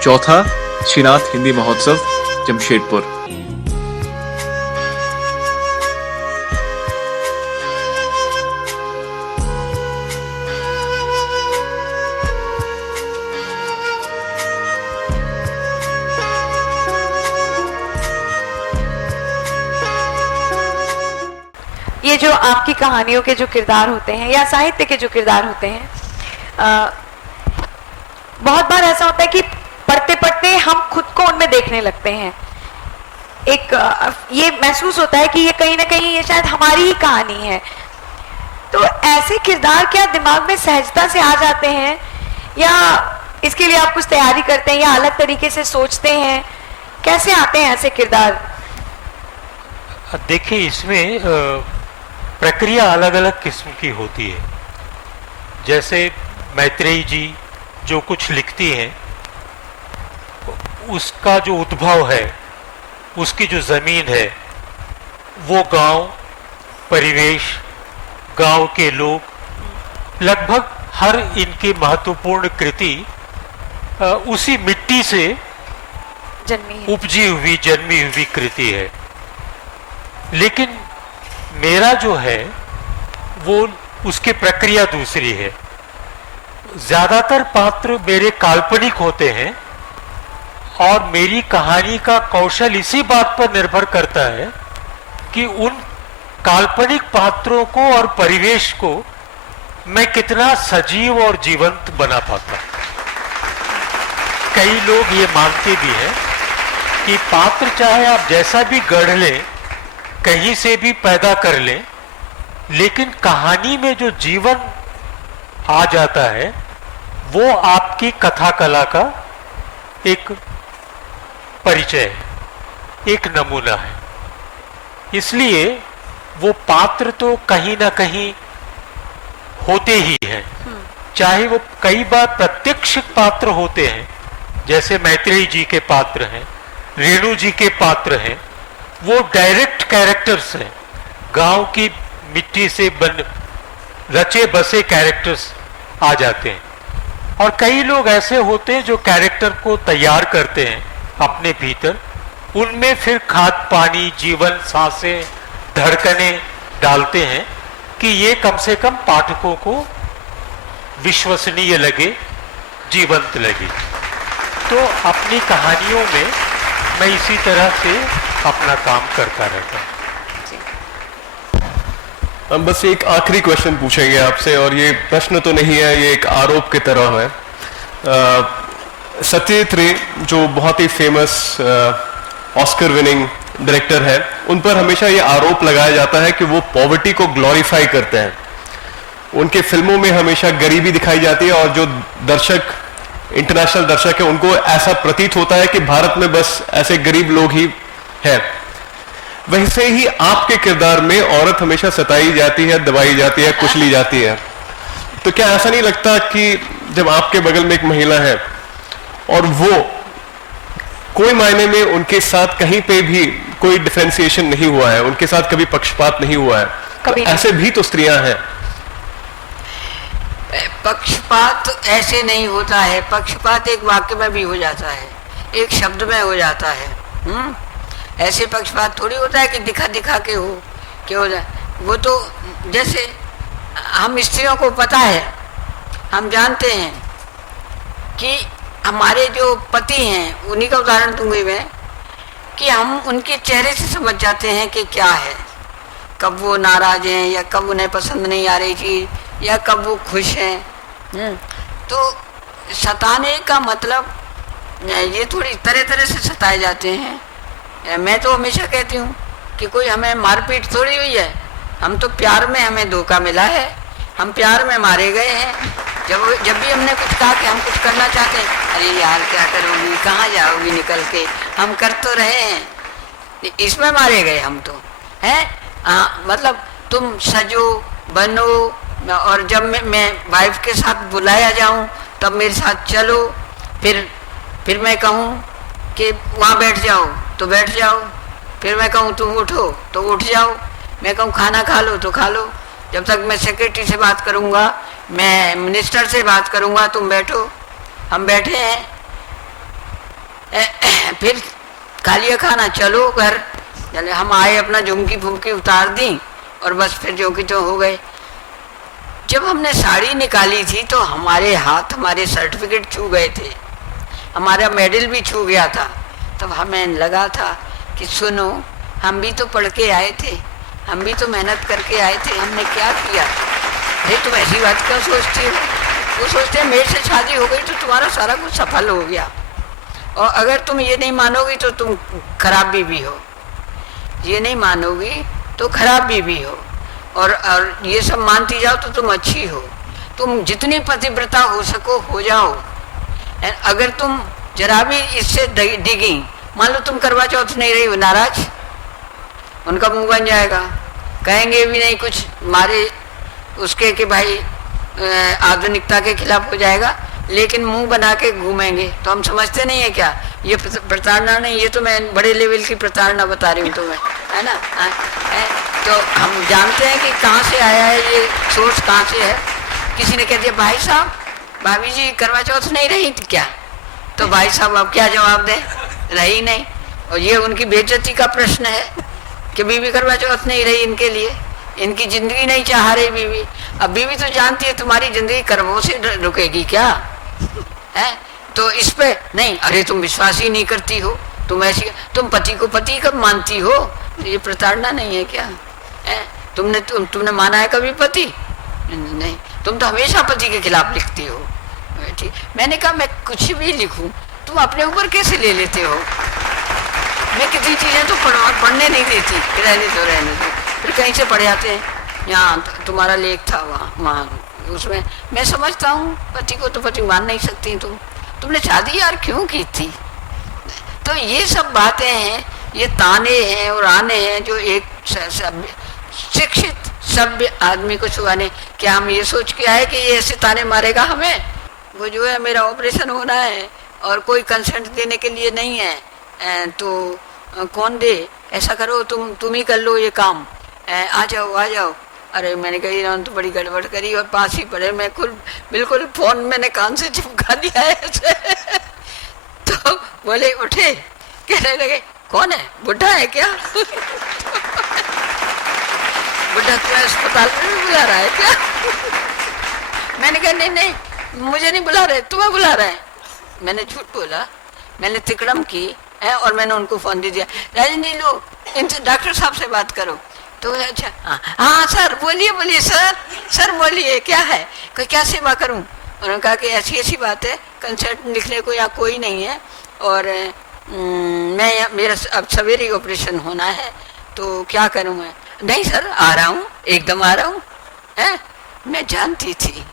चौथा श्रीनाथ हिंदी महोत्सव जमशेदपुर। ये जो आपकी कहानियों के जो किरदार होते हैं या साहित्य के जो किरदार होते हैं, बहुत बार ऐसा होता है कि पढ़ते पढ़ते हम खुद को उनमें देखने लगते हैं। एक ये महसूस होता है कि ये कहीं ना कहीं ये शायद हमारी ही कहानी है। तो ऐसे किरदार क्या दिमाग में सहजता से आ जाते हैं या इसके लिए आप कुछ तैयारी करते हैं या अलग तरीके से सोचते हैं? कैसे आते हैं ऐसे किरदार? देखिए, इसमें प्रक्रिया अलग अलग किस्म की होती है। जैसे मैत्रेयी जी जो कुछ लिखती हैं, उसका जो उद्भव है, उसकी जो ज़मीन है, वो गांव, परिवेश, गांव के लोग, लगभग हर इनकी महत्वपूर्ण कृति उसी मिट्टी से उपजी हुई, जन्मी हुई कृति है। लेकिन मेरा जो है वो उसकी प्रक्रिया दूसरी है। ज़्यादातर पात्र मेरे काल्पनिक होते हैं और मेरी कहानी का कौशल इसी बात पर निर्भर करता है कि उन काल्पनिक पात्रों को और परिवेश को मैं कितना सजीव और जीवंत बना पाता। कई लोग ये मानते भी हैं कि पात्र चाहे आप जैसा भी गढ़ लें, कहीं से भी पैदा कर लें, लेकिन कहानी में जो जीवन आ जाता है वो आपकी कथा कला का एक परिचय है, एक नमूना है। इसलिए वो पात्र तो कहीं ना कहीं होते ही हैं, चाहे वो कई बार प्रत्यक्ष पात्र होते हैं, जैसे मैत्रेयी जी के पात्र हैं, रेणु जी के पात्र हैं, वो डायरेक्ट कैरेक्टर्स हैं, गांव की मिट्टी से बन रचे बसे कैरेक्टर्स आ जाते हैं। और कई लोग ऐसे होते हैं जो कैरेक्टर को तैयार करते हैं अपने भीतर, उनमें फिर खाद पानी, जीवन, सांसें, धड़कनें डालते हैं कि ये कम से कम पाठकों को विश्वसनीय लगे, जीवंत लगे। तो अपनी कहानियों में मैं इसी तरह से अपना काम करता रहता हूँ। हम बस एक आखिरी क्वेश्चन पूछेंगे आपसे, और ये प्रश्न तो नहीं है, ये एक आरोप की तरह है। सत्यजीत रे जो बहुत ही फेमस ऑस्कर विनिंग डायरेक्टर है, उन पर हमेशा ये आरोप लगाया जाता है कि वो पॉवर्टी को ग्लोरीफाई करते हैं। उनके फिल्मों में हमेशा गरीबी दिखाई जाती है और जो दर्शक, इंटरनेशनल दर्शक है, उनको ऐसा प्रतीत होता है कि भारत में बस ऐसे गरीब लोग ही हैं। वैसे ही आपके किरदार में औरत हमेशा सताई जाती है, दबाई जाती है, कुचली जाती है। तो क्या ऐसा नहीं लगता कि जब आपके बगल में एक महिला है और वो कोई मायने में उनके साथ कहीं पे भी कोई डिफरेंशिएशन नहीं हुआ है, उनके साथ कभी पक्षपात नहीं हुआ है, तो ऐसे भी तो स्त्रियां हैं। पक्षपात ऐसे नहीं होता है। पक्षपात एक वाक्य में भी हो जाता है, एक शब्द में हो जाता है। ऐसे पक्षपात थोड़ी होता है कि दिखा दिखा के हो क्या हो जाए। वो तो जैसे हम स्त्रियों को पता है, हम जानते हैं कि हमारे जो पति हैं, उन्हीं का उदाहरण दूंगी मैं, कि हम उनके चेहरे से समझ जाते हैं कि क्या है, कब वो नाराज हैं या कब उन्हें पसंद नहीं आ रही चीज़ या कब वो खुश हैं। तो सताने का मतलब ये थोड़ी तरह तरह से सताए जाते हैं। मैं तो हमेशा कहती हूँ कि कोई हमें मारपीट थोड़ी हुई है, हम तो प्यार में हमें धोखा मिला है, हम प्यार में मारे गए हैं। जब भी हमने कुछ कहा कि हम कुछ करना चाहते हैं, अरे यार क्या करोगी, कहाँ जाओगी निकल के, हम कर तो रहे हैं, इसमें मारे गए हम तो हैं। मतलब तुम सजो बनो, और जब मैं वाइफ के साथ बुलाया जाऊँ तब मेरे साथ चलो, फिर मैं कहूँ कि वहाँ बैठ जाओ तो बैठ जाओ, फिर मैं कहूँ तुम उठो तो उठ जाओ, मैं कहूँ खाना खा लो तो खा लो। जब तक मैं सेक्रेटरी से बात करूँगा, मैं मिनिस्टर से बात करूँगा, तुम बैठो। हम बैठे हैं, फिर खा लिया खाना, चलो घर। चले हम आए, अपना झुमकी फुमकी उतार दी और बस फिर जो कि तो हो गए। जब हमने साड़ी निकाली थी तो हमारे हाथ हमारे सर्टिफिकेट छू गए थे, हमारा मेडल भी छू गया था। तब हमें लगा था कि सुनो, हम भी तो पढ़ के आए थे, हम भी तो मेहनत करके आए थे, हमने क्या किया? अरे तुम ऐसी बात क्यों सोचती हो? वो सोचते हैं मेरे से शादी हो गई तो तुम्हारा सारा कुछ सफल हो गया। और अगर तुम ये नहीं मानोगी तो तुम खराब बीवी हो, ये नहीं मानोगी तो खराब बीवी हो। और ये सब मानती जाओ तो तुम अच्छी हो। तुम जितनी पतिव्रता हो सको हो जाओ। अगर तुम जरा भी इससे डिगी, मान लो तुम करवा चौथ नहीं रही हो, नाराज, उनका मुंह बन जाएगा, कहेंगे भी नहीं कुछ मारे उसके कि भाई आधुनिकता के खिलाफ हो जाएगा, लेकिन मुंह बना के घूमेंगे। तो हम समझते नहीं है क्या ये प्रताड़ना? नहीं, ये तो मैं बड़े लेवल की प्रताड़ना बता रही हूँ तुम्हें, है ना। तो हम जानते हैं कि कहाँ से आया है ये सोर्स, कहाँ से है। किसी ने कह दिया भाई साहब भाभी जी करवा चौथ नहीं रही थी क्या? तो भाई साहब अब क्या जवाब दें? रही नहीं। और ये उनकी बेइज्जती का प्रश्न है कि बीवी करवा चौथ नहीं रही इनके लिए, इनकी जिंदगी नहीं चाह रही बीवी। अब बीवी तो जानती है तुम्हारी जिंदगी कर्मों से रुकेगी क्या है? तो इस पे नहीं, अरे तुम विश्वास ही नहीं करती हो, तुम ऐसी, तुम पति को पति कब मानती हो? तो ये प्रताड़ना नहीं है क्या है? तुमने माना है कभी पति? नहीं, तुम तो हमेशा पति के खिलाफ लिखती हो। ठीक, मैंने कहा मैं कुछ भी लिखूं तुम अपने ऊपर कैसे ले लेते हो? मैं कितनी चीजें तो पढ़ने नहीं देती, रहने दो। फिर कहीं से पढ़ जाते हैं, यहाँ तुम्हारा लेख था वहाँ उसमें। मैं समझता हूँ पति को तो पति मान नहीं सकती तुमने शादी यार क्यों की थी? तो ये सब बातें हैं, ये ताने हैं और आने हैं जो एक शिक्षित सभ्य आदमी को छुआने। क्या हम ये सोच के आए कि ये ऐसे ताने मारेगा हमें? वो जो है मेरा ऑपरेशन होना है और कोई कंसेंट देने के लिए नहीं है, तो कौन दे? ऐसा करो तुम ही कर लो ये काम, आ जाओ। अरे मैंने कही इन्होंने तो बड़ी गड़बड़ करी और पास ही पड़े। मैं बिल्कुल फोन मैंने कान से चिपका दिया है ऐसे। तो बोले उठे, कहने लगे कौन है? बुढ़ा है क्या? बुढ़ा तुम्हें अस्पताल में भी बुला रहा है क्या? मैंने कहा नहीं मुझे नहीं बुला रहे, तुम्हें बुला रहे हैं। मैंने झूठ बोला, मैंने तिकड़म की है और मैंने उनको फोन दे दिया, राजन जी लो इनसे डॉक्टर साहब से बात करो। तो अच्छा हाँ सर बोलिए सर बोलिए क्या है, क्या सेवा करूं? उन्होंने कहा कि ऐसी बात है, कंसल्ट लिखने को यहाँ कोई नहीं है और मेरा अब सवेरे ऑपरेशन होना है, तो क्या करूं मैं? नहीं सर आ रहा हूँ, एकदम आ रहा हूँ। है मैं जानती थी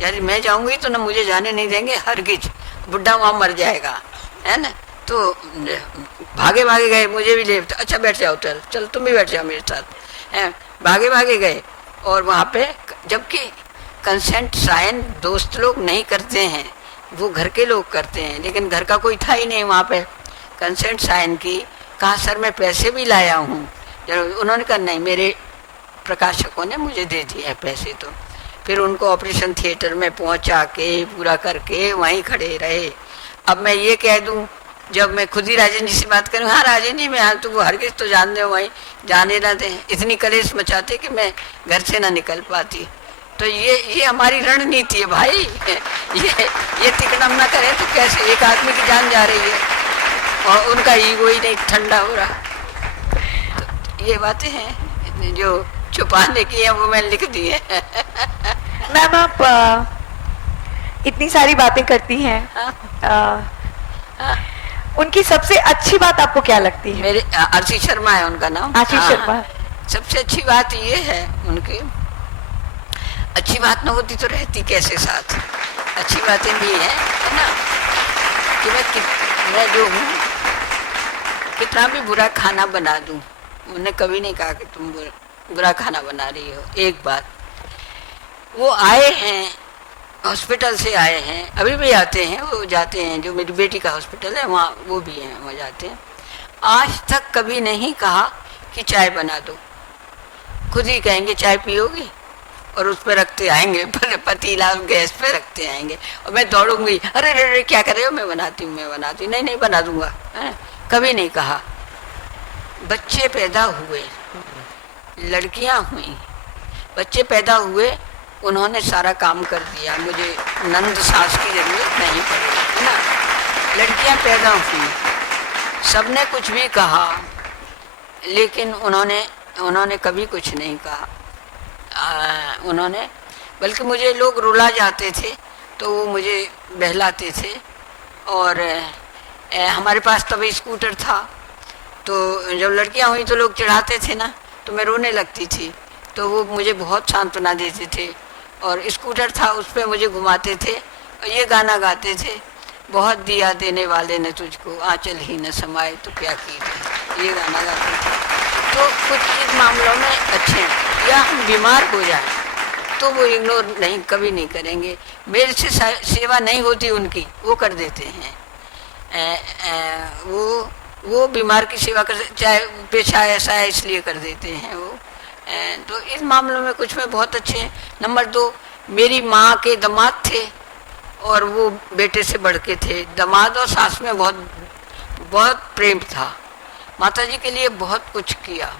यार मैं जाऊंगी तो ना मुझे जाने नहीं देंगे, हरगिज बुढ़ा वहाँ मर जाएगा, है ना। तो भागे गए, मुझे भी ले, अच्छा बैठ जाओ, चल तुम भी बैठ जाओ मेरे साथ। भागे गए और वहाँ पे, जबकि कंसेंट साइन दोस्त लोग नहीं करते हैं, वो घर के लोग करते हैं, लेकिन घर का कोई था ही नहीं वहाँ पे कंसेंट साइन की। कहा सर मैं पैसे भी लाया हूँ। उन्होंने कहा नहीं, मेरे प्रकाशकों ने मुझे दे दिए हैं पैसे। तो फिर उनको ऑपरेशन थिएटर में पहुँचा के पूरा करके वहीं खड़े रहे। अब मैं ये कह दूँ, जब मैं खुद ही राजन जी से बात करूँ, हाँ राजन जी मैं हाँ, तो वो हर किस तो जान दे, वहीं जाने ना दें, इतनी कलेश मचाते कि मैं घर से ना निकल पाती। तो ये हमारी रणनीति है भाई। ये तिकड़म ना करें तो कैसे? एक आदमी की जान जा रही है और उनका ईगो ही नहीं ठंडा हो रहा। तो ये बातें हैं जो छुपाने की है, वो मैंने लिख दी है। मैम आप इतनी सारी बातें करती हैं, उनकी सबसे अच्छी बात आपको क्या लगती है? मेरे आशीष शर्मा है उनका नाम। आशीष शर्मा। सबसे अच्छी बात ये है उनकी, अच्छी बात ना होती तो रहती कैसे साथ? अच्छी बातें भी है ना, कि मैं जो हूँ कितना भी बुरा खाना बना दूँ, उन्होंने कभी नहीं कहा कि तुम बुरा खाना बना रही हो। एक बात, वो आए हैं हॉस्पिटल से आए हैं, अभी भी आते हैं, वो जाते हैं, जो मेरी बेटी का हॉस्पिटल है वहाँ वो भी हैं, वहाँ जाते हैं। आज तक कभी नहीं कहा कि चाय बना दो, खुद ही कहेंगे चाय पियोगी, और उस पर रखते आएंगे, पतीला गैस पे रखते आएंगे और मैं दौड़ूंगी, अरे अरे क्या कर रहे हो, मैं बनाती हूँ, नहीं नहीं बना दूंगा, है? कभी नहीं कहा। बच्चे पैदा हुए, लड़कियां हुई, बच्चे पैदा हुए, उन्होंने सारा काम कर दिया, मुझे नंद सास की जरूरत नहीं पड़ी, है ना। लड़कियां पैदा हुई, सबने कुछ भी कहा, लेकिन उन्होंने कभी कुछ नहीं कहा। उन्होंने, बल्कि मुझे लोग रुला जाते थे तो वो मुझे बहलाते थे। और हमारे पास तभी स्कूटर था, तो जब लड़कियां हुई तो लोग चढ़ाते थे ना, तो मैं रोने लगती थी, तो वो मुझे बहुत सांत्वना देते थे। और स्कूटर था, उस पर मुझे घुमाते थे और ये गाना गाते थे, बहुत दिया देने वाले ने तुझको, आंचल ही न समाए तो क्या कीजिए, ये गाना गाते थे। तो कुछ इस मामलों में अच्छे हैं, या हम बीमार हो जाएं तो वो इग्नोर नहीं, कभी नहीं करेंगे। मेरे से सेवा नहीं होती उनकी, वो कर देते हैं। वो बीमार की सेवा कर, चाहे पेशा ऐसा है इसलिए कर देते हैं वो। तो इस मामलों में कुछ में बहुत अच्छे हैं। नंबर 2, मेरी माँ के दामाद थे और वो बेटे से बढ़ के थे। दामाद और सास में बहुत प्रेम था, माता जी के लिए बहुत कुछ किया।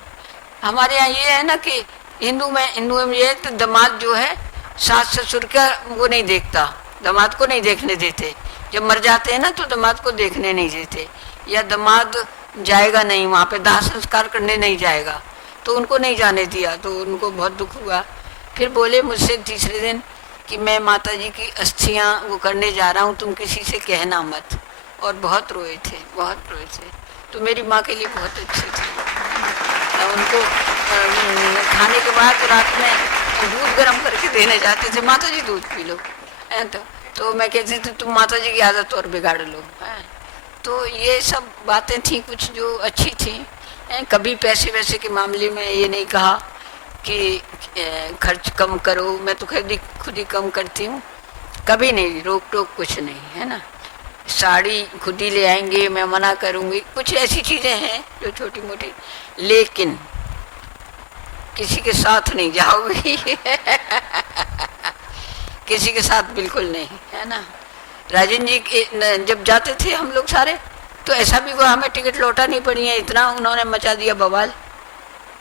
हमारे यहाँ ये है ना कि हिंदू में ये है तो दामाद जो है सास ससुर का वो नहीं देखता, दामाद को नहीं देखने देते। जब मर जाते हैं ना तो दामाद को देखने नहीं देते, या दामाद जाएगा नहीं वहाँ पे, दाह संस्कार करने नहीं जाएगा, तो उनको नहीं जाने दिया, तो उनको बहुत दुख हुआ। फिर बोले मुझसे तीसरे दिन कि मैं माता जी की अस्थियाँ वो करने जा रहा हूँ, तुम किसी से कहना मत। और बहुत रोए थे, बहुत रोए थे। तो मेरी माँ के लिए बहुत अच्छी थी। उनको खाने के बाद रात में दूध गर्म करके देने जाते थे, माता जी दूध पी लो, है तो मैं कहती थी तुम माता जी की आदत और बिगाड़ लो, है। तो ये सब बातें थी कुछ जो अच्छी थी। कभी पैसे वैसे के मामले में ये नहीं कहा कि खर्च कम करो, मैं तो खुद ही कम करती हूँ, कभी नहीं, रोक टोक कुछ नहीं, है ना। साड़ी खुद ही ले आएंगे, मैं मना करूँगी, कुछ ऐसी चीज़ें हैं जो छोटी मोटी, लेकिन किसी के साथ नहीं जाओगी किसी के साथ बिल्कुल नहीं, है ना। राजन जी के जब जाते थे हम लोग सारे, तो ऐसा भी हुआ हमें टिकट लौटानी पड़ी है, इतना उन्होंने मचा दिया बवाल,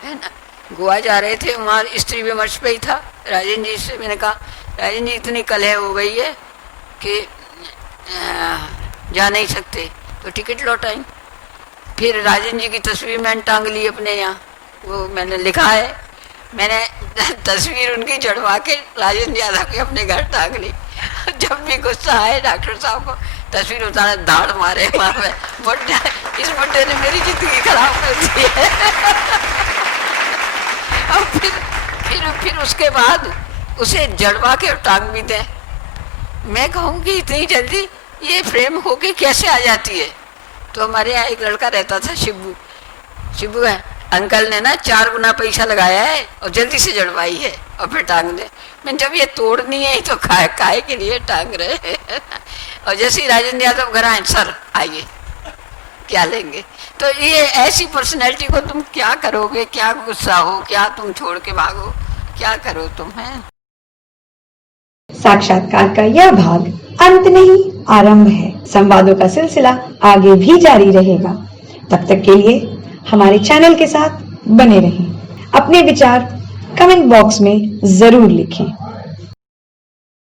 है ना। गोवा जा रहे थे, वहाँ स्त्री विमर्श पे ही था। राजन जी से मैंने कहा राजन जी इतनी कलह हो गई है कि जा नहीं सकते, तो टिकट लौटाई। फिर राजन जी की तस्वीर मैंने टांग ली अपने यहाँ, वो मैंने लिखा है, मैंने तस्वीर उनकी जड़वा के राजन यादव की अपने घर टांग ली। जब भी गुस्सा आए डॉक्टर साहब को, तस्वीर उतारे, दाढ़ मारे वहाँ पे, इस बुड्ढे ने मेरी जिंदगी खराब कर दी है और फिर उसके बाद उसे जड़वा के टांग भी दे। मैं कहूँगी इतनी जल्दी ये फ्रेम होके कैसे आ जाती है। तो हमारे यहाँ एक लड़का रहता था, शिबू है, अंकल ने ना 4 गुना पैसा लगाया है और जल्दी से जड़वाई है और फिर टांग दे। मैं जब ये तोड़नी है तो काहे के लिए टांग रहे हैं और जैसे ही राजेंद्र यादव घर आए, सर आइए क्या लेंगे। तो ये ऐसी पर्सनैलिटी को तुम क्या करोगे, क्या गुस्सा हो, क्या तुम छोड़ के भागो, क्या करो तुम, है। साक्षात्कार का यह भाग अंत नहीं आरंभ है। संवादों का सिलसिला आगे भी जारी रहेगा। तब तक के लिए हमारे चैनल के साथ बने रहें। अपने विचार कमेंट बॉक्स में जरूर लिखें।